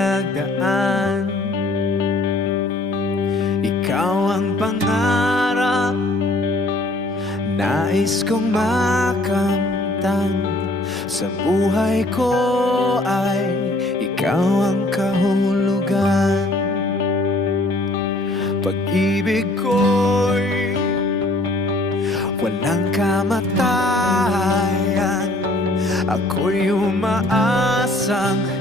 nagdaan. Ikaw ang pangarap, nais kong makamtan. Sa buhay ko ay ikaw ang kahulugan. Pag-ibig ko'y walang kamatayan. Ako'y umaasang